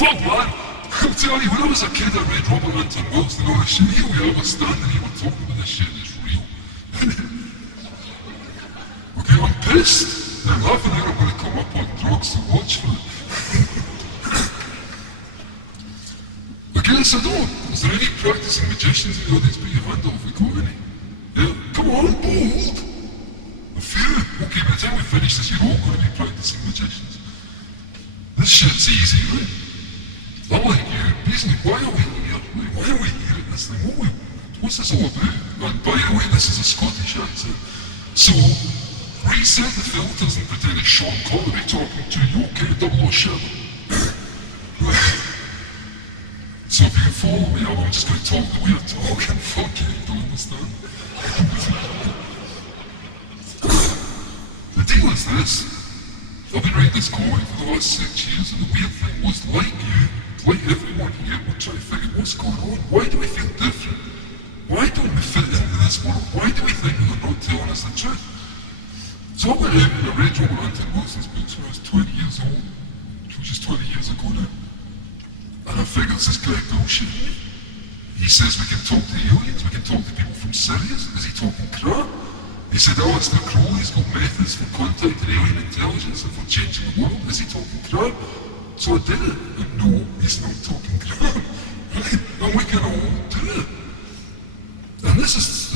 fuck, man. I'll tell you, when I was a kid, I read Robert Anton Wilson and all this shit. Here we are, we're standing here, we're talking about this shit, it's real. Okay, I'm pissed. I'm laughing here, I'm going to come up on drugs to watch for it. Okay, yes, I don't. Is there any practicing magicians in the audience? Put your hand up if we got any. Yeah, come on, bold. A few. Okay, by the time we finish this, you're all going to be practicing magicians. This shit's easy, right? I'm like you, basically, why are we here? Why are we here at this thing? What's this all about? And by the way, this is a Scottish accent. So, reset the filters and pretend it's Sean Connery talking to you, okay, 007. So if you can follow me, I'm just going to talk the way I talk and fuck you, you don't understand? The deal is this. I've been writing this comic for the last 6 years, and the weird thing was, like you, like everyone here, we're trying to figure what's going on. Why do we feel different? Why don't we fit into this world? Why do we think they're not telling us the truth? So I went out and I read Robert Anton Wilson's books when I was 20 years old, which is 20 years ago now. And I figured this guy bullshitting me. He says we can talk to aliens, we can talk to people from Sirius. Is he talking crap? He said, Alistair Crowley's got methods for contacting alien intelligence and for changing the world. Is he talking crap? So I did it. And no, he's not talking crap. Right? And we can all do it. And this is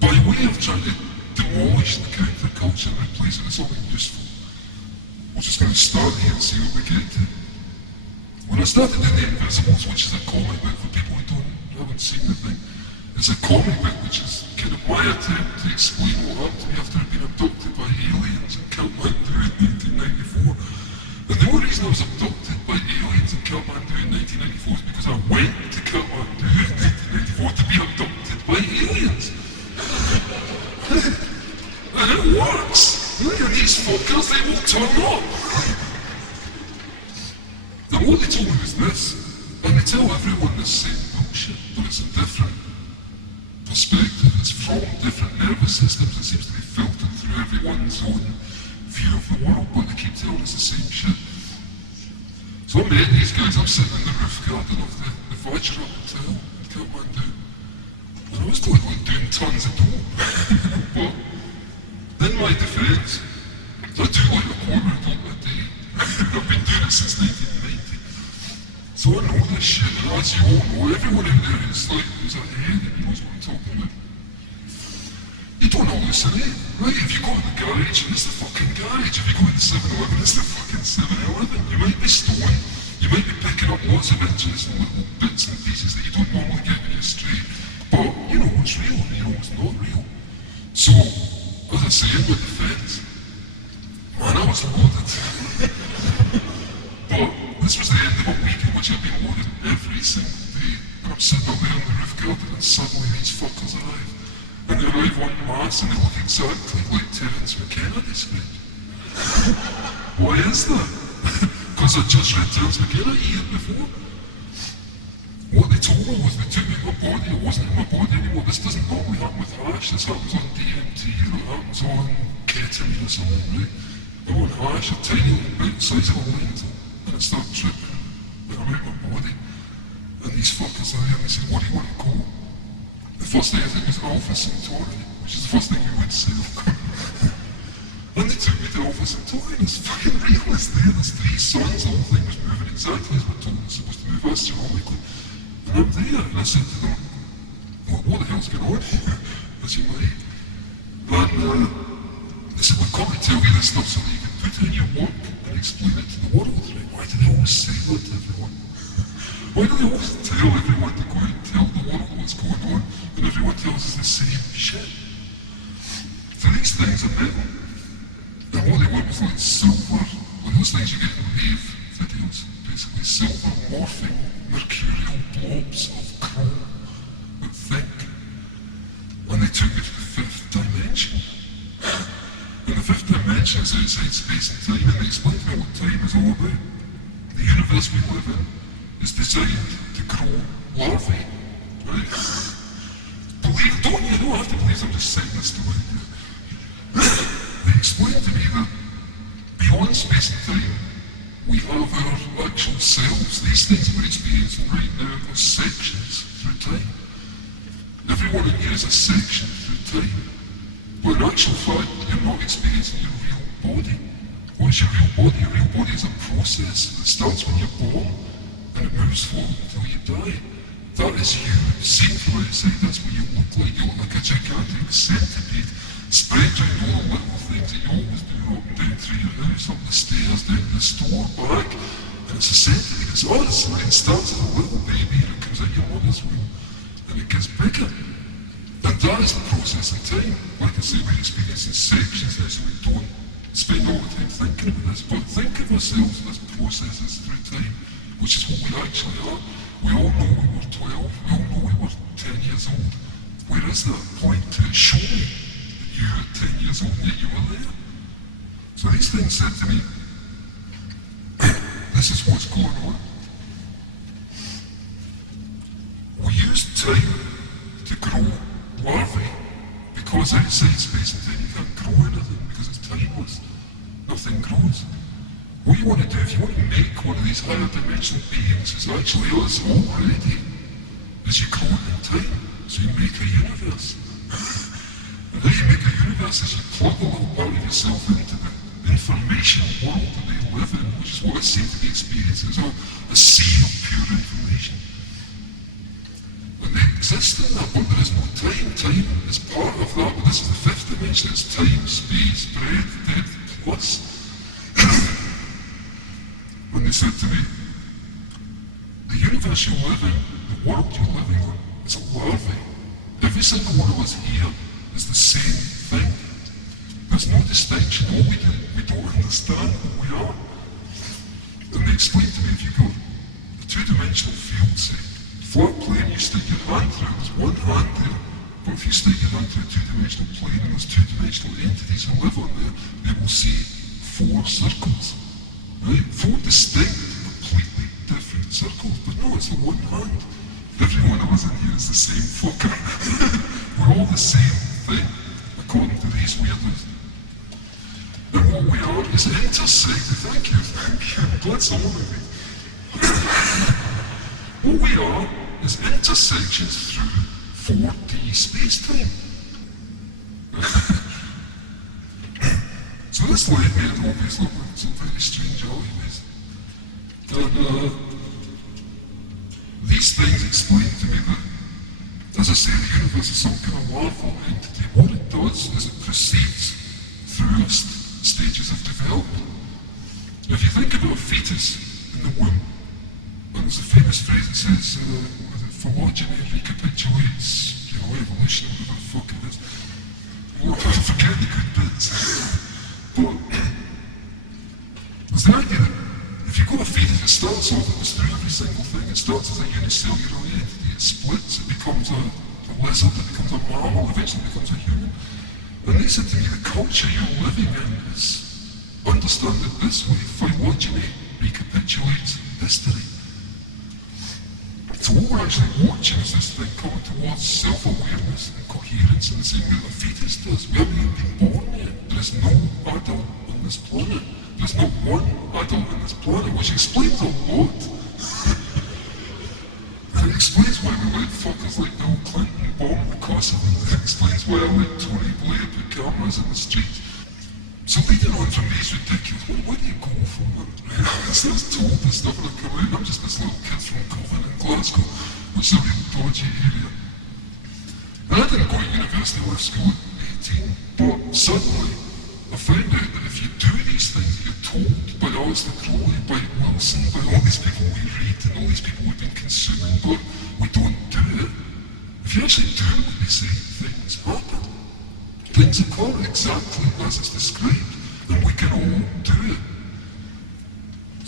by way of trying to demolish the counterculture and replace it with something useful. We're just going to start here and see what we get to. When I started in The Invisibles, which is a comic book for people who haven't seen the thing, it's a comic book which is kind of my attempt to explain what happened to me after I'd been abducted by aliens in Kathmandu in 1994. And the only reason I was abducted by aliens in Kathmandu in 1994 is because I went to Kathmandu in 1994 to be abducted by aliens. And it works! And these fuckers, they will turn up! And what they told me was this, and they tell everyone the same bullshit, but it's a different perspective, it's from different nervous systems, it seems to be filtered through everyone's own view of the world, but they keep telling us the same shit. So I met these guys, I'm sitting in the roof garden of the Vajra Hotel in Kathmandu, and I was totally doing tons of dope, but in my defence, I do like a quarter of dope a day. I've been doing it since 1990. So I know this shit, and as you all know, everyone out there is like, who's ahead and knows what I'm talking about. You don't hallucinate, right? If you go to the garage, it's the fucking garage. If you go to the 7-Eleven, it's the fucking 7-Eleven. You might be stoned, you might be picking up lots of inches and little bits and pieces that you don't normally get when you're straight. But you know what's real and you know what's not real. So, as I say in my defence, man, I was loaded. But this was the end of a week in which I've been loaded every single day. And I'm sitting up there in the roof garden and suddenly these fuckers arrive. And they arrive en masse and they look exactly like Terence McKenna script. Why is that? Because I just read Terence McKenna a year before. What they told me was they took me in my body, it wasn't in my body anymore. This doesn't normally happen with hash, this happens on DMT or it happens on ketamine or something, right? I'm on hash, a tiny little bit, the size of a lentil, and I start tripping, and I'm out my body. And these fuckers are there and they say, what do you want to call? The first thing I think was Alpha Centauri, which is the first thing you would say, of course. And they took me to Alpha Centauri, and it's fucking real, it's there, there's 3 suns, the whole thing was moving exactly as we're told it's supposed to move astronomically. And I'm there, and I said to them, well, what the hell's going on here? As you might. And they said, we've come to tell you this stuff so that you can put it in your work and explain it to the world. Right? Why do they always say that to everyone? Why do they always tell everyone to go out and tell the world what's going on, and everyone tells us the same shit? So these things are metal. And what they were was like silver, like those things you get in rave videos, basically silver morphing mercurial blobs of chrome, but thick. And they took me to the 5th dimension. And the 5th dimension is outside space and time, and they explained to me what time is all about. The universe we live in is designed to grow larvae, right? Believe, don't you don't have to believe I'm just saying this to you. They explained to me that beyond space and time, we have our actual selves. These things we're experiencing right now are sections through time. Everyone in here is a section through time. But in actual fact, you're not experiencing your real body. What is your real body? Your real body is a process that starts when you're born and it moves forward until you die. That is you. Seen from outside, that's what you look like. You look like a gigantic centipede spread around all the little things that you always do, up and down through your house, up the stairs, down to the store, back. And it's a centipede. It's us. Right? It starts as a little baby and it comes out your mother's womb. And it gets bigger. And that is the process of time. Like I say, we're experiencing sections now, so we don't spend all the time thinking about this, but think of ourselves as processes through time, which is what we actually are. We all know we were 12, we all know we were 10 years old. Where is that point to show me that you were 10 years old and yet you were there? So these things said to me, this is what's going on. We use time to grow larvae, because outside space and time you can't grow anything because it's timeless. Nothing grows. What you want to do, if you want to make one of these higher dimensional beings, is actually us already, is you grow it in time, so you make a universe. And how you make a universe is you plug a little part of yourself into the information world that they live in, which is what I seem to be experiencing, is a sea of pure information. And they exist in that, but there is no time. Time is part of that, but this is the fifth dimension. It's time, space, breadth, depth, plus. When they said to me, the universe you live in, the world you're living in, is a larvae. Every single one of us here is the same thing. There's no distinction. All we do, we don't understand who we are. And they explained to me, if you've got a two-dimensional field, say, flat plane, you stick your hand through, there's one hand there, but if you stick your hand through a two-dimensional plane and there's two-dimensional entities who live on there, they will see 4 circles, right? 4 distinct, completely different circles, but no, it's a one hand. Every one of us in here is the same fucker. We're all the same thing, according to these weirdos. And what we are is intersected. Thank you. I'm glad someone with me. What we are is intersections through 4D space-time. So this led me to always look at some very strange alleyways. And these things explain to me that, as I say, the universe is some kind of larval entity. What it does is it proceeds through stages of development. If you think about a fetus in the womb, and there's a famous phrase that says, phylogeny recapitulates, evolution, whatever the fuck it is. I forget the good bits. But there's the idea that if you've got a fetus, it starts off, it goes through every single thing. It starts as a unicellular entity, it splits, it becomes a lizard, it becomes a mammal, eventually becomes a human. And they said to me, the culture you're living in is, understand it this way, phylogeny recapitulates history. So what we're actually watching is this thing coming towards self-awareness and coherence in the same way that a fetus does. We haven't even been born yet. There is no adult on this planet. There's not one adult on this planet, which explains a lot. And it explains why we let fuckers like Bill Clinton bomb the Kosovo. It explains why I let Tony Blair put cameras in the street. So leading on from these ridiculous, where do you go from that? It's told this stuff when I come out. I'm just this little kid from Govan in Glasgow, which is a real dodgy area. And I didn't go to university or school at 18, but suddenly I found out that if you do these things that you're told by Alistair Crowley, by Wilson, by all these people we read and all these people we've been consuming, but we don't do it, if you actually do what they say, things happen. Things occur exactly as it's described, and we can all do it.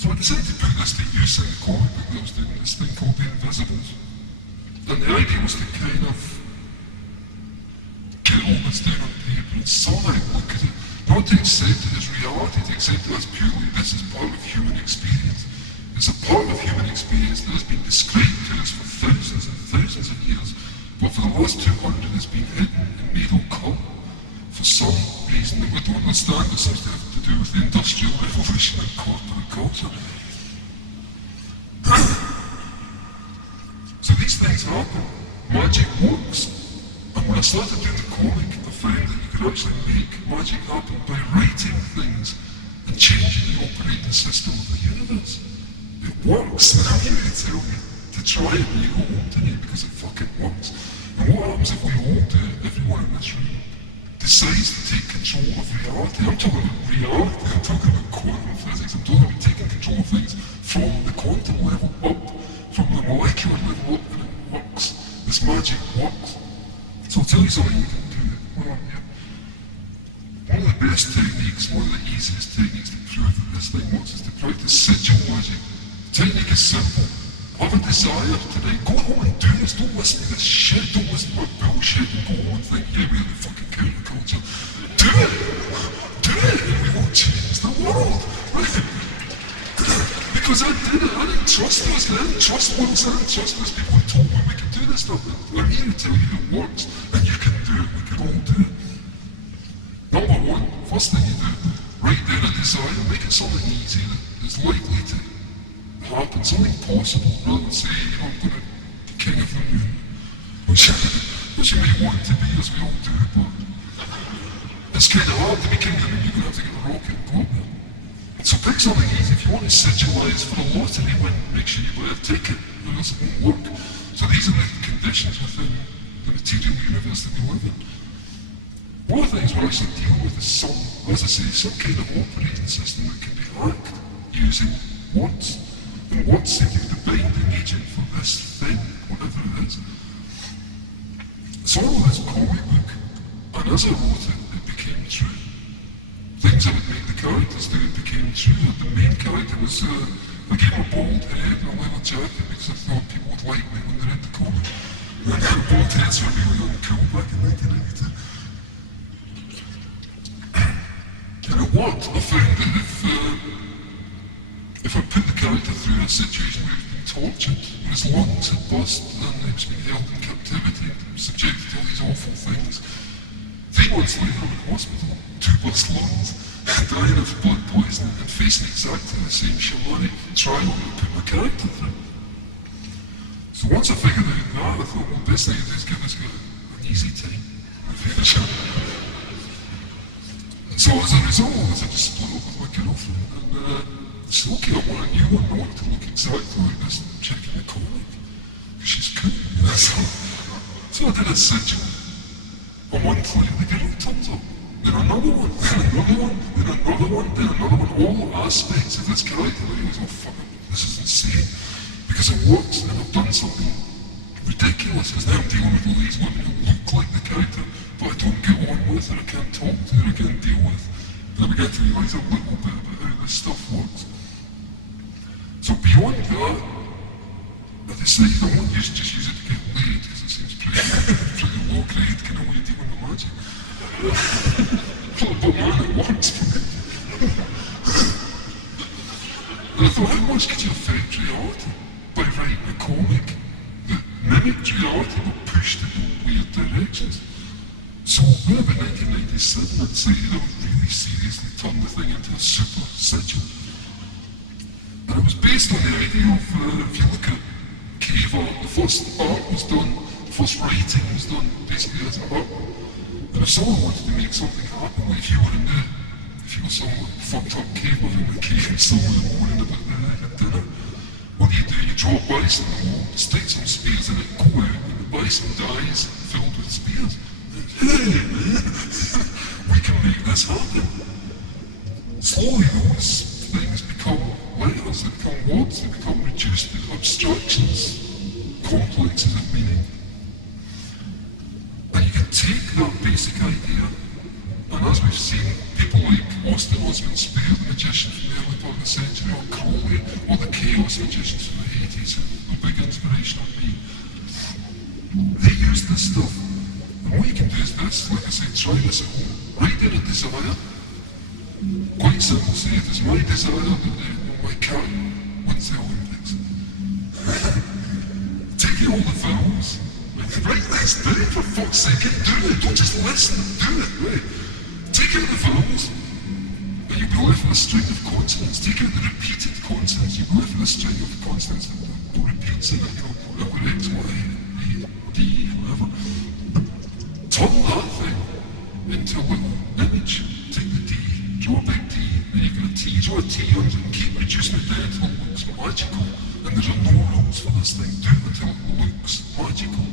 So I decided to put this to use in the comic book that I was doing, this thing called The Invisibles. And the idea was to kind of get all this down on paper and somehow look at it, not to accept it as reality, to accept it as purely this is part of human experience. It's a part of human experience that has been described to us for thousands and thousands of years, but for the last 200 it's been hidden and made occult. For some reason that we don't understand, it seems to have to do with the Industrial Revolution and corporate culture. happen. Magic works. And when I started doing the comic, I found that you could actually make magic happen by writing things and changing the operating system of the universe. It works, and I'm here to tell you to try it when you go home tonight, because it fucking works. And what happens if we all do it, everyone in this room decides to take control of reality? I'm talking about reality, I'm talking about quantum physics, I'm talking about taking control of things from the quantum level up, from the molecular level up, and it works. This magic works. So I'll tell you something you can do it. One of the best techniques, one of the easiest techniques to prove that this thing works is to practice sigil magic. The technique is simple. Have a desire today. Go home and do this. Don't listen to this shit. Don't listen to my bullshit and go home and think, yeah, we're the fucking counterculture. Do it! Do it! And we will change the world. Right? Because I did it. I didn't trust us. I didn't trust once. I didn't trust those people who told me we could do this stuff. I'm here to tell you it works. And you can do it. We can all do it. Number one, first thing you do, write down a desire. Make it something easy that is likely to happen, something possible, rather than say, I'm going to be king of the moon, which you may want to be, as we all do, but it's kind of hard to be king of the moon. You're going to have to get a rocket and go up there. So pick something easy. If you want to sigilize for a lottery win, make sure you buy a ticket, or else it won't work. So these are the conditions within the material universe that we live in. One of the things we're actually dealing with is as I say, some kind of operating system that can be hacked using words. And words seem to be the binding agent for this thing, whatever it is. So I wrote this comic book, and as I wrote it, it became true. Things I would make the characters do, it became true. The main character was, I gave him a bald head and a leather jacket because I thought people would like me when they read the comic. And bald heads were really uncool back in 1992. And it worked. I found that if I put the character through a situation where he's been tortured, where his lungs had burst and he was being held in captivity, subjected to all these awful things, 3 months later in hospital, 2 burst lungs, dying of blood poisoning and facing exactly the same shamanic trial that I put my character through. So once I figured out that, I thought, well, the best thing to do is give this guy an easy time and finish him. And so as a result of this, I just split up with my girlfriend, and I said, okay, I want a new one. I want it to look exactly like this chick in the comic, because she's cool, you know, so I did a sigil. A month later, the girl turns up. Then another one, then another one, then another one, then another one. All aspects of this character, I was, oh fuck, this is insane. Because it works, and I've done something ridiculous. Because now I'm dealing with all these women who look like the character, but I don't get on with, or I can't talk to, or I can't deal with. And I began to realise a little bit about how this stuff works. So beyond that, I decided I won't just use it to get laid, because it seems pretty low grade, kind of way to deal with the magic. But man, it works for me. And I thought, how much could you affect reality by writing a comic that mimicked reality but pushed it in weird directions? So in about 1997, I decided I would really seriously turn the thing into a super sigil. And it was based on the idea of, if you look at cave art, the first art was done, the first writing was done basically as an art. And if someone wanted to make something happen, like if you were some fucked up caver in the cave somewhere in the morning about the dinner, what do? You draw a bison on the wall, stick some spears in it, go out, and the bison dies filled with spears. Hey man, we can make this happen. Slowly those things become letters, they become words, they become reduced to abstractions, complexes of meaning. And you can take that basic idea, and as we've seen, people like Austin Osman Spare, the magician from the early part of the century, or Crowley, or the Chaos magicians from the 80s, who were a big inspiration on me, they used this stuff. And what you can do is this, like I said, try this at home. Write down a desire. Quite simple, say it is my desire that my cat wins the Olympics. Take all the vowels. Write this down for fuck's sake, do it, don't just listen, do it, right? Take out the vowels, and you'll be left with a string of consonants. Take out the repeated consonants, you'll be left with a string of consonants that don't repeat, so that you'll X, Y, E, D, whatever. Turn that thing into a little image. Take the D, draw a big D, then you've got a T, draw a T under it and keep reducing it down until it looks magical. And there are no rules for this thing, do it until it looks magical.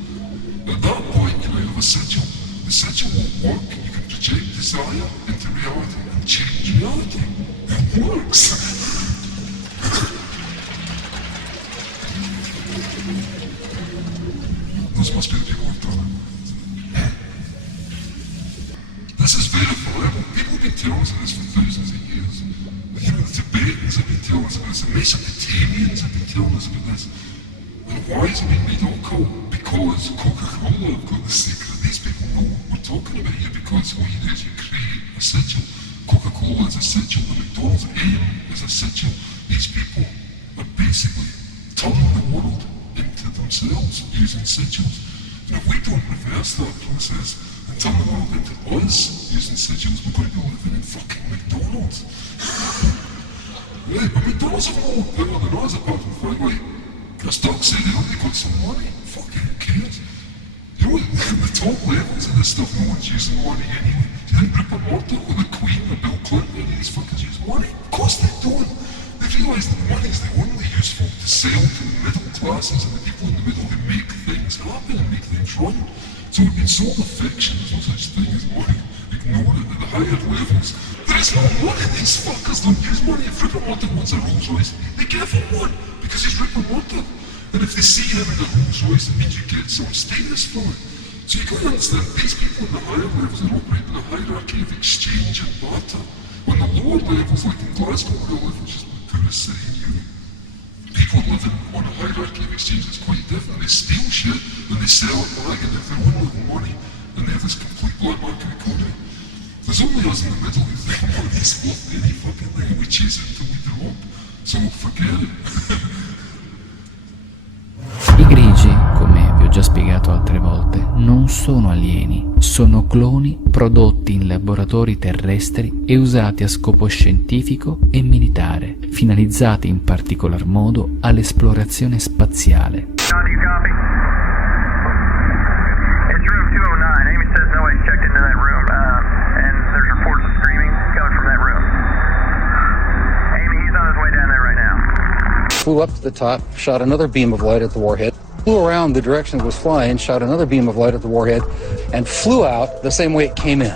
At that point, you now have a sigil. The sigil won't work, you can project desire into reality and change reality. It works. Those must be the people who've done it. This is verifiable. People have been telling us this for thousands of years. You know, the Tibetans have been telling us about this. The Mesopotamians have been telling us about this. And why is it being made occult? Because Coca-Cola have got the secret. These people know what we're talking about here because what you do is you create a sigil. Coca-Cola is a sigil. The McDonald's M is a sigil. These people are basically turning the world into themselves using sigils. And if we don't reverse that process and turn the world into us using sigils, we're going to be living in fucking McDonald's. Right, but McDonald's have more power than us apart from the fact, like, as Doug said earlier, they got some money. Fucking who cares? You know, the top levels of this stuff, no one's using money anyway. Do you think Rupert Murdoch or the Queen or Bill Clinton, any of these fuckers use money? Of course they don't. They realise that money is the only useful to sell to the middle classes and the people in the middle who make things happen and make things run. So we've been sold a fiction, there's no such thing as money. Ignore it at the higher levels. There is no money, these fuckers don't use money. If Rupert Murdoch wants a Rolls Royce, they give him one, because he's Rupert Murdoch. And if they see him in a Rolls Royce, it means you get some status from it. So you got to understand, these people in the higher levels are operating in a hierarchy of exchange and barter. On the lower levels, like in Glasgow, where I live, which is the poorest city in Europe, people living on a hierarchy of exchange that's quite different. They steal shit and they sell it back and they have their own little money and they have this complete black market economy. There's only us in the middle who think money's worth any fucking thing and we chase it until we drop. So forget it. I grigi, come vi ho già spiegato altre volte, non sono alieni, sono cloni prodotti in laboratori terrestri e usati a scopo scientifico e militare, finalizzati in particolar modo all'esplorazione spaziale. Flew up to the top, shot another beam of light at the warhead, flew around the direction it was flying, shot another beam of light at the warhead, and flew out the same way it came in.